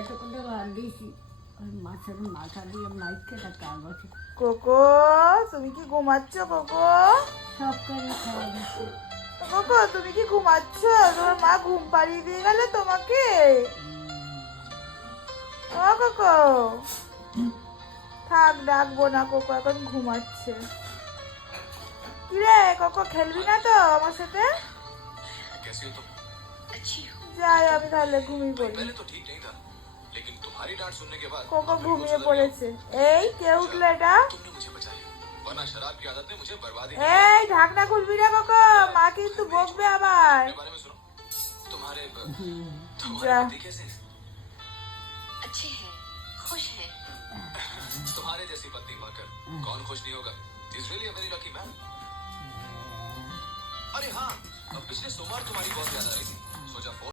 এতক্ষণ ভাত দিয়েছি ওই মাছের মাথা দিয়ে মাইকে টাকা বসে কোকো তুমি কি ঘুমাচ্ছ কোকো? সব করে খাওয়া দিচ্ছে। কোকো তুমি কি ঘুমাচ্ছ? তোমার মা ঘুম পাড়িয়ে দিয়ে গেল তোমাকে? ও কোকো থাক ডাকবো না, কোকো এখন ঘুমাচ্ছে। কিরে কোকো খেলবি না তো আমার সাথে? कैसी हो तुम? যাই আমি তাহলে ঘুমিয়ে পড়ি। पहले तो ठीक नहीं था, लेकिन तुम्हारी डांट सुनने के बाद কোকো अब मैं ঘুমিয়ে कुछ পড়েছে। এই কে উঠলো এটা? तुमने मुझे बचाया, वरना शराब की आदत ने मुझे बर्बादी এই ঢাকনা খুলবি না কোকো, মা কিন্তু বকবে আবার। के बारे में सुनो। तुम्हारे जा। पति कैसे हैं? अच्छे हैं, खुश हैं। तुम्हारे जैसी पत्नी पाकर कौन खुश नहीं होगा? He's really a very lucky man. अरे हाँ, अब पिछले सोमवार तुम्हारी बहुत याद आ रही थी, सोचा फोन